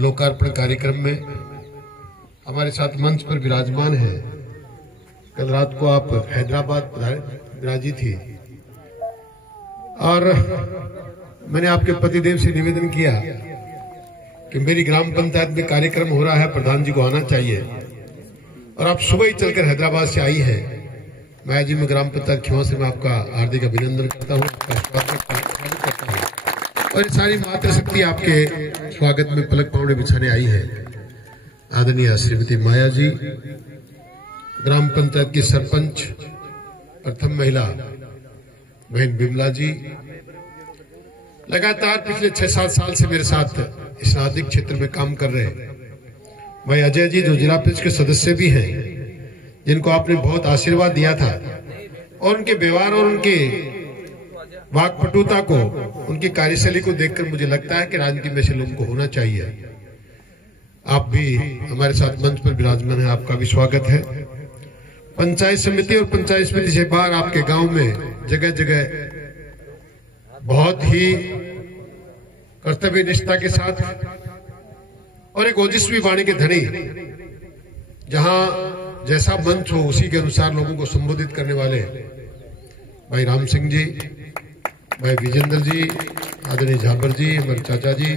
लोकार्पण कार्यक्रम में हमारे साथ मंच पर विराजमान है। कल रात को आप हैदराबाद राजी थी और मैंने आपके पतिदेव से निवेदन किया कि मेरी ग्राम पंचायत में कार्यक्रम हो रहा है, प्रधान जी को आना चाहिए, और आप सुबह ही चलकर हैदराबाद से आई है। मैं जी में ग्राम पंचायत खिवा से मैं आपका हार्दिक अभिनंदन करता हूँ, स्वागत करता हूँ। और ये सारी मातृशक्ति आपके स्वागत में पलक पावड़े बिछाने आई है। आदरणीय श्रीमती माया जी, ग्राम पंचायत की सरपंच प्रथम महिला बहन बिमला जी, लगातार पिछले 6-7 साल से मेरे साथ इस राजनीतिक क्षेत्र में काम कर रहे हैं। भाई अजय जी जो जिला परिषद के सदस्य भी हैं, जिनको आपने बहुत आशीर्वाद दिया था, और उनके व्यवहार और उनके वाक्पटुता को, उनकी कार्यशैली को देखकर मुझे लगता है कि राजनीति में से लोगों को होना चाहिए। आप भी हमारे साथ मंच पर विराजमान है, आपका भी स्वागत है। पंचायत समिति और पंचायत समिति से बाहर आपके गांव में जगह जगह बहुत ही कर्तव्य निष्ठा के साथ और एक ओजस्वी वाणी के धनी, जहां जैसा मंच हो उसी के अनुसार लोगों को संबोधित करने वाले भाई राम सिंह जी, भाई विजेंद्र जी, आदरणीय झाबर जी, हमारे चाचा जी,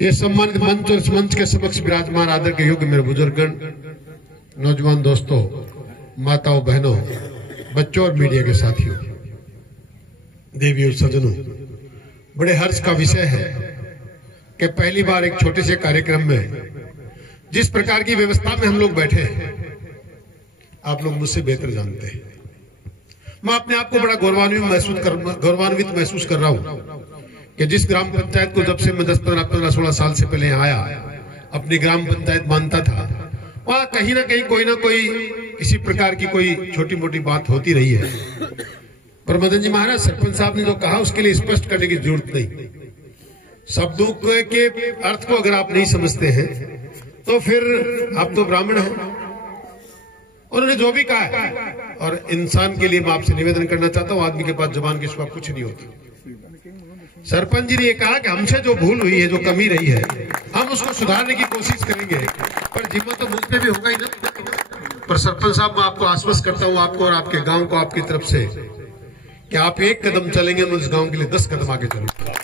ये सम्मानित मंच और इस मंच के समक्ष विराजमान आदर के योग्य मेरे बुजुर्गगण, नौजवान दोस्तों, माताओं, बहनों, बच्चों और मीडिया के साथियों, देवी और सज्जनों, बड़े हर्ष का विषय है कि पहली बार एक छोटे से कार्यक्रम में जिस प्रकार की व्यवस्था में हम लोग बैठे हैं, आप लोग मुझसे बेहतर जानते हैं। मैं अपने आप को बड़ा गौरवान्वित महसूस कर रहा हूं कि जिस ग्राम पंचायत को जब से मैं 10, 15, 16 साल से पहले आया, अपनी ग्राम पंचायत मानता था, वहां कहीं ना कहीं कोई ना कोई किसी प्रकार की कोई छोटी मोटी बात होती रही है। पर मदन जी महाराज, सरपंच साहब ने जो कहा उसके लिए स्पष्ट करने की जरूरत नहीं। शब्दों के अर्थ को अगर आप नहीं समझते हैं तो फिर आप तो ब्राह्मण हैं। उन्होंने जो भी कहा है, और इंसान के लिए मैं आपसे निवेदन करना चाहता हूं, आदमी के पास जुबान के सिवा कुछ नहीं होती। सरपंच जी ने ये कहा कि हमसे जो भूल हुई है, जो कमी रही है, हम उसको सुधारने की कोशिश करेंगे, पर जिम्मा तो मुझ पे भी होगा ही ना। पर सरपंच साहब, मैं आपको आश्वस्त करता हूं, आपको और आपके गांव को आपकी तरफ से, कि आप एक कदम चलेंगे, मैं उस गांव के लिए 10 कदम आगे चलूंगा।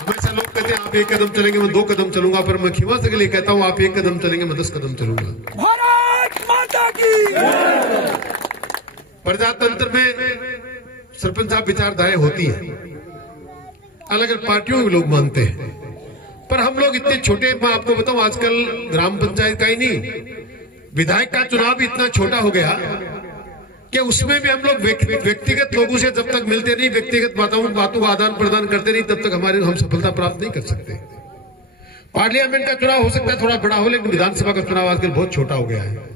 हमेशा लोग कहते हैं आप एक कदम चलेंगे, मैं 2 कदम चलूंगा, पर मैं खिवा के लिए कहता हूं आप एक कदम चलेंगे, मैं 10 कदम चलूंगा। भारत माता की। प्रजातंत्र में सरपंच साहब विचारधाराएं होती है, अलग अलग पार्टियों में लोग मानते हैं, पर हम लोग इतने छोटे, मैं आपको बताऊं, आजकल ग्राम पंचायत का ही नहीं, विधायक का चुनाव भी इतना छोटा हो गया कि उसमें भी हम लोग व्यक्तिगत लोगों से जब तक मिलते नहीं, व्यक्तिगत बातों का आदान प्रदान करते नहीं, तब तक हम सफलता प्राप्त नहीं कर सकते। पार्लियामेंट का चुनाव हो सकता है थोड़ा बड़ा हो, लेकिन विधानसभा का चुनाव आजकल बहुत छोटा हो गया है।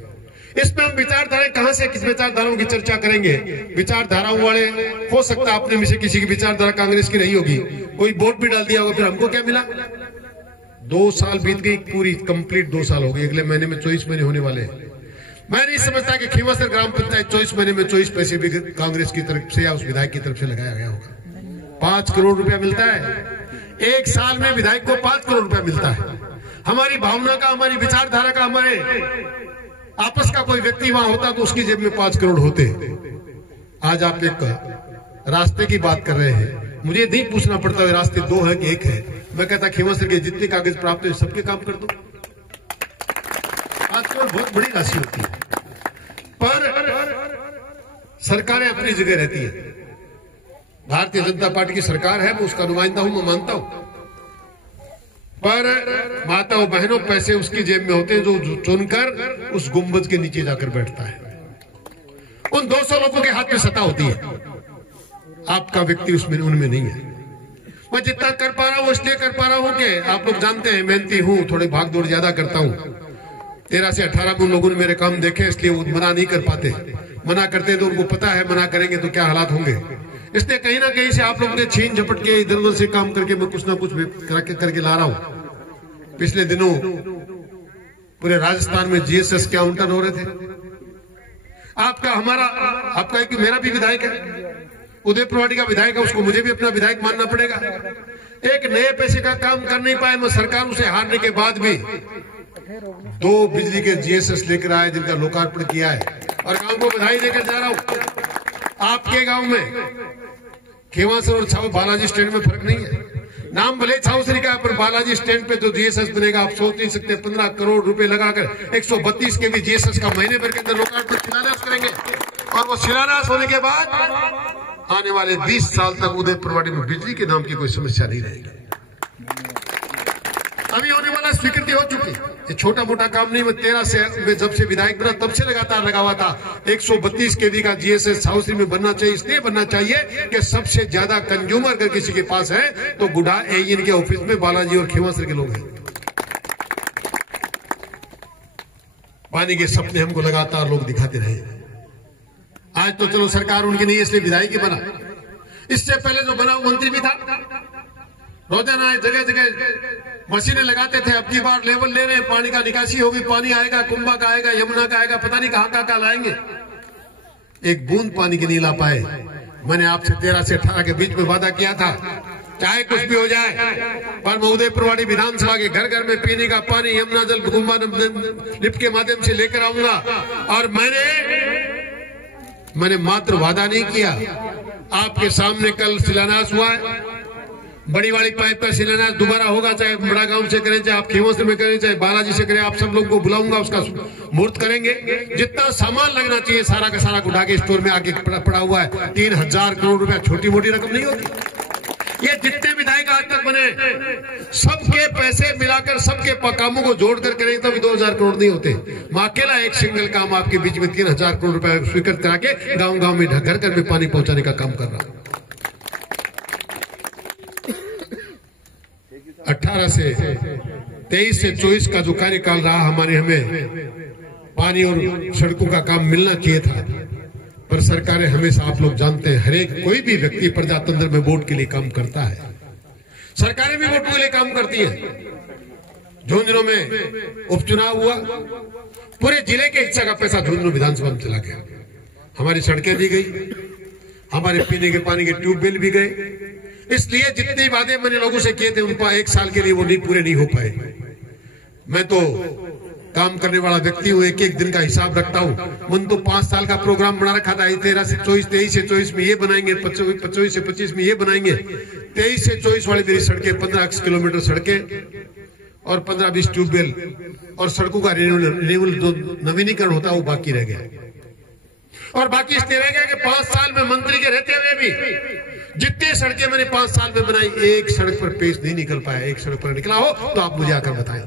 इसमें हम विचारधाराएं कहां से, किस विचारधाराओं की चर्चा करेंगे? विचारधाराओं वाले, हो सकता है अपने में से किसी की विचारधारा कांग्रेस की रही होगी, कोई वोट भी डाल दिया होगा, फिर हमको क्या मिला? 2 साल बीत गई, पूरी कंप्लीट 2 साल हो गए, अगले महीने में 24 महीने होने वाले हैं। मैं नहीं समझता कि खींवसर ग्राम पंचायत 24 महीने में 24 पैसे भी कांग्रेस की तरफ से या उस विधायक की तरफ से लगाया गया होगा। 5 करोड़ रुपया मिलता है एक साल में, विधायक को 5 करोड़ रुपया मिलता है। हमारी भावना का, हमारी विचारधारा का, हमारे आपस का कोई व्यक्ति वहां होता तो उसकी जेब में 5 करोड़ होते। आज आप एक रास्ते की बात कर रहे हैं, मुझे नहीं पूछना पड़ता रास्ते 2 है कि 1 है। मैं कहता खींवसर के जितने कागज प्राप्त हुए सबके काम कर दो। आजकल बहुत बड़ी राशि होती है, पर सरकारें अपनी जगह रहती है। भारतीय जनता पार्टी की सरकार है, मैं उसका नुमाइंदा हूं, मैं मानता हूं, पर माताओं, बहनों, पैसे उसकी जेब में होते हैं जो चुनकर उस गुंबद के नीचे जाकर बैठता है। उन 200 लोगों के हाथ में सत्ता होती है, आपका व्यक्ति उसमें, उनमें नहीं है। मैं जितना कर पा रहा हूं इसलिए कर पा रहा हूं कि आप लोग जानते हैं मेहनती हूं, थोड़ी भाग दौड़ ज्यादा करता हूं। 13 से 18 में उन लोगों ने मेरे काम देखे, इसलिए वो मना नहीं कर पाते। मना करते तो उनको पता है मना करेंगे तो क्या हालात होंगे, इसलिए कहीं ना कहीं से आप लोगों ने छीन झपट के इधर उधर से काम करके मैं कुछ ना कुछ करके ला रहा हूं। पिछले दिनों पूरे राजस्थान में जीएसएस के आवंटन हो रहे थे। आपका एक मेरा भी विधायक है, उदयपुरवाड़ी का विधायक है, उसको मुझे भी अपना विधायक मानना पड़ेगा। एक नए पैसे का काम कर नहीं पाए। मैं सरकारों से हारने के बाद भी 2 बिजली के जीएसएस लेकर आए, जिनका लोकार्पण किया है और गांव को बधाई देकर जा रहा हूं। आपके गांव में खेवासर और छाव बालाजी स्टैंड में फर्क नहीं है। नाम भले छावसरी का, पर बालाजी स्टैंड पे जो जीएसएस बनेगा आप सोच नहीं सकते। 15 करोड़ रुपए लगाकर 132 के भी जीएसएस का महीने भर के अंदर लोकार्पण शिलान्यास करेंगे और वो शिलान्यास होने के बाद आने वाले 20 साल तक उदयपुरवाड़ी में बिजली के नाम की कोई समस्या नहीं रहेगी। अभी होने वाला स्वीकृति हो चुकी। ये छोटा मोटा काम नहीं। मैं 13 से मैं जब से विधायक बना तब से लगातार लगा हुआ था। 132 केवी का जीएसएस छावसरी में बनना चाहिए। इसलिए बनना चाहिए कि सबसे ज्यादा कंज्यूमर अगर किसी के पास है तो गुडा एईएन के ऑफिस में बालाजी और खेवासर के लोग हैं। पानी के सपने हमको लगातार लोग दिखाते रहे। आज तो चलो सरकार उनकी नहीं, इसलिए विधायक ही बना। इससे पहले जो बना वो मंत्री भी था। रोजाना जगह जगह मशीनें लगाते थे। अब की बार लेवल ले रहे हैं, पानी का निकासी होगी, पानी आएगा, कुंभा का आएगा, यमुना का आएगा, पता नहीं कहां लाएंगे। एक बूंद पानी की नहीं ला पाए। मैंने आपसे 13 से 18 के बीच में वादा किया था, चाहे कुछ भी हो जाए, पर मैं उदयपुरवाड़ी विधानसभा के घर घर में पीने का पानी यमुना जल कुंभा लिफ्ट के माध्यम से लेकर आऊंगा। और मैंने मात्र वादा नहीं किया। आपके सामने कल शिलान्यास हुआ है। बड़ी वाली पाइप का शिलान्यास दोबारा होगा, चाहे बड़ा गांव से करें, चाहे आप खेवासर में करें, चाहे बालाजी से करें। आप सब लोगों को बुलाऊंगा, उसका मुहूर्त करेंगे। जितना सामान लगना चाहिए सारा का सारा उठा के स्टोर में आके पड़ा हुआ है। 3000 करोड़ रुपया छोटी मोटी रकम नहीं होती। ये जितने विधायक आज तक बने सबके पैसे मिलाकर सबके कामों को जोड़कर करें तो भी 2000 करोड़ नहीं होते। मैं अकेला एक सिंगल काम आपके बीच में 3000 करोड़ रुपया स्वीकृत करा के गांव गांव में घर घर में पानी पहुंचाने का काम कर रहा हूं। 18 से 23 से 24 का जो कार्यकाल रहा हमारे, हमें पानी और सड़कों का काम मिलना चाहिए था, पर सरकारें हमेशा, आप लोग जानते हैं, हर एक कोई भी व्यक्ति प्रजातंत्र में वोट के लिए काम करता है। सरकारें भी वोट के लिए काम करती हैं। झुंझुनू में उपचुनाव हुआ, पूरे जिले के हिस्सा का पैसा झुंझुनू विधानसभा में चला गया। हमारी सड़कें भी गई, हमारे पीने के पानी के ट्यूबवेल भी गए। इसलिए जितने वादे मैंने लोगों से किए थे उनको 1 साल के लिए वो पूरे नहीं हो पाए। मैं तो काम करने वाला व्यक्ति हूँ, एक एक दिन का हिसाब रखता हूँ। मन तो 5 साल का प्रोग्राम बना रखा था। 13 से 24, 23 से 24 में ये बनाएंगे, 25 से 25 में ये बनाएंगे। 23 से 24 वाली मेरी सड़कें 15 किलोमीटर सड़कें और 15-20 ट्यूबवेल और सड़कों का रिन्यूअल जो नवीनीकरण होता है वो बाकी रह गया। और बाकी इसलिए रह गया कि 5 साल में मंत्री के रहते हुए भी जितने सड़कें मैंने 5 साल में बनाई, एक सड़क पर पेश नहीं निकल पाया। एक सड़क पर निकला हो तो आप मुझे आकर बताएं।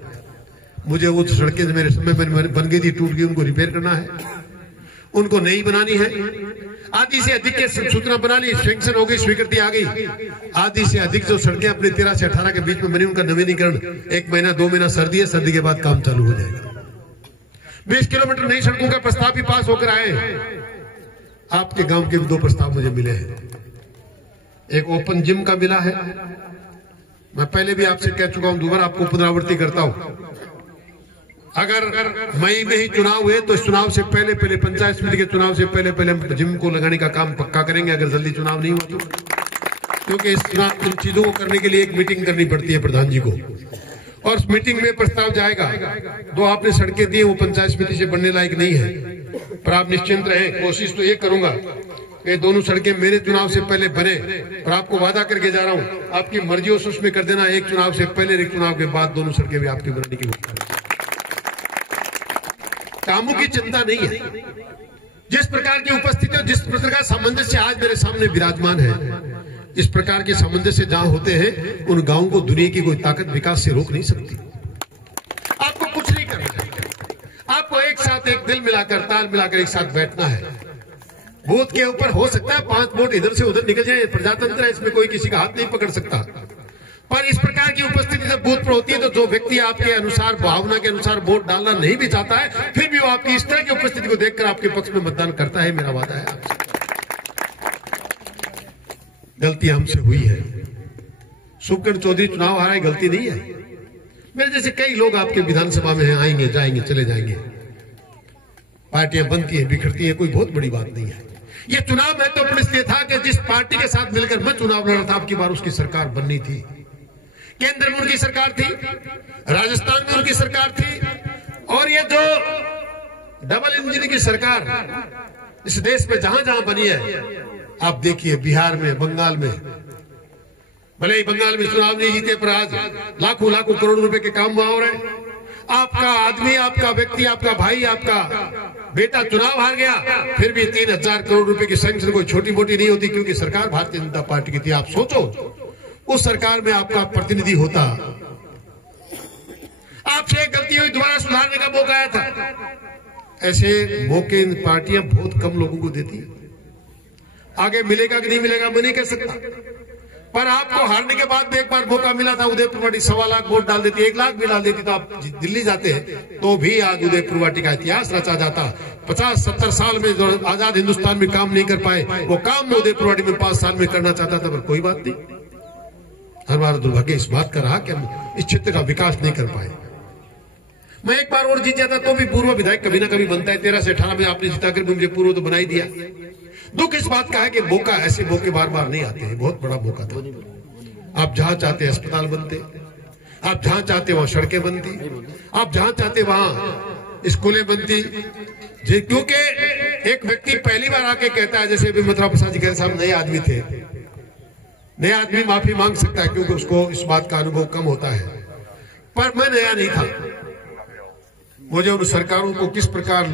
मुझे वो सड़कें मेरे समय में बन गई थी, टूट गई, उनको रिपेयर करना है, उनको नई बनानी है। आधी से अधिक के सूचना बना ली, सैंक्शन हो गई, स्वीकृति आ गई। आधी से अधिक जो सड़कें अपने 13 से 18 के बीच में बनी, उनका नवीनीकरण 1 महीना 2 महीना सर्दी है, सर्दी के बाद काम चालू हो जाएगा। 20 किलोमीटर नई सड़कों का प्रस्ताव भी पास होकर आए। आपके गांव के भी 2 प्रस्ताव मुझे मिले हैं। एक ओपन जिम का मिला है। मैं पहले भी आपसे कह चुका हूं, दोबारा आपको पुनरावृत्ति करता हूं। अगर मई में ही चुनाव हुए तो इस चुनाव से पहले पंचायत समिति के चुनाव से पहले हम जिम को लगाने का काम पक्का करेंगे, अगर जल्दी चुनाव नहीं हुआ तो। क्योंकि इन चीजों को करने के लिए एक मीटिंग करनी पड़ती है प्रधान जी को, और उस मीटिंग में प्रस्ताव जाएगा। जो आपने सड़कें दी वो पंचायत समिति से बनने लायक नहीं है, पर आप निश्चिंत रहें, कोशिश तो ये करूंगा ये दोनों सड़कें मेरे चुनाव से पहले बने। और आपको वादा करके जा रहा हूं, आपकी मर्जी हो उसमें कर देना, एक चुनाव से पहले एक चुनाव के बाद दोनों सड़कें भी आपकी बनाने की कोशिश। कामों की चिंता नहीं है। जिस प्रकार की उपस्थिति, जिस प्रकार का सामंजस्य आज मेरे सामने विराजमान है, इस प्रकार के सामंजस्य जहां होते हैं उन गांवों को दुनिया की कोई ताकत विकास से रोक नहीं सकती। आपको कुछ नहीं करना चाहिए, आपको एक साथ एक दिल मिलाकर, ताल मिलाकर एक साथ बैठना है। बूथ के ऊपर हो सकता है 5 वोट इधर से उधर निकल जाए, प्रजातंत्र है, इसमें कोई किसी का हाथ नहीं पकड़ सकता। पर इस प्रकार की उपस्थिति जब बूथ पर होती है तो जो व्यक्ति आपके अनुसार, भावना के अनुसार वोट डालना नहीं भी चाहता है, फिर भी वो आपकी इस तरह की उपस्थिति को देखकर आपके पक्ष में मतदान करता है। मेरा वादा है आपसे। गलती हमसे हुई है। सुखगढ़ चौधरी चुनाव हारा, गलती नहीं है। मेरे जैसे कई लोग आपके विधानसभा में हैं, आएंगे जाएंगे चले जाएंगे, पार्टियां बनती है बिखरती है, कोई बहुत बड़ी बात नहीं है। ये चुनाव महत्वपूर्ण इसलिए था कि जिस पार्टी के साथ मिलकर मैं चुनाव लड़ा था, अब की बार उसकी सरकार बननी थी। केंद्र में उनकी सरकार थी, राजस्थान में उनकी सरकार थी, और ये जो डबल इंजन की सरकार इस देश में जहां जहां बनी है, आप देखिए बिहार में, बंगाल में, भले ही बंगाल में चुनाव नहीं जीते पर आज लाखों लाखों करोड़ रुपए के काम वहां हो रहे हैं। आपका आदमी, आपका व्यक्ति, आपका भाई, आपका बेटा चुनाव हार गया, फिर भी 3000 करोड़ रुपए की सैंक्शन कोई छोटी मोटी नहीं होती, क्योंकि सरकार भारतीय जनता पार्टी की थी। आप सोचो उस सरकार में आपका प्रतिनिधि होता, आपसे एक गलती हुई, दोबारा सुधारने का मौका आया था। ऐसे मौके इन पार्टियां बहुत कम लोगों को देती है। आगे मिलेगा कि नहीं मिलेगा मैं नहीं कह सकता, पर आपको हारने के बाद भी एक बार मौका मिला था। उदयपुर वाटी 1.25 लाख वोट डाल देती, 1 लाख भी डाल देती तो आप दिल्ली जाते हैं, तो भी आज उदयपुर वाटी का इतिहास रचा जाता। 50-70 साल में जो आजाद हिंदुस्तान में काम नहीं कर पाए, वो काम उदयपुर वाटी में 5 साल में करना चाहता था, पर कोई बात नहीं। हमारा दुर्भाग्य इस बात का रहा कि हम इस क्षेत्र का विकास नहीं कर पाए। मैं एक बार और जीत जाता तो भी पूर्व विधायक कभी ना कभी बनता है। 13 से 18 में आपने जिताकर मुझे पूर्व तो बना ही दिया। दुख इस बात का है कि मौका, ऐसे मौके बार बार नहीं आते हैं। बहुत बड़ा मौका था। आप जहां चाहते अस्पताल बनते, आप जहां चाहते वहां सड़कें बनती, आप जहां चाहते वहां स्कूलें बनती। क्योंकि एक व्यक्ति पहली बार आके कहता है, जैसे विमलराव प्रसाद जी कह साहब नए आदमी थे, नया आदमी माफी मांग सकता है क्योंकि उसको इस बात का अनुभव कम होता है, पर मैं नया नहीं था। मुझे उन सरकारों को किस प्रकार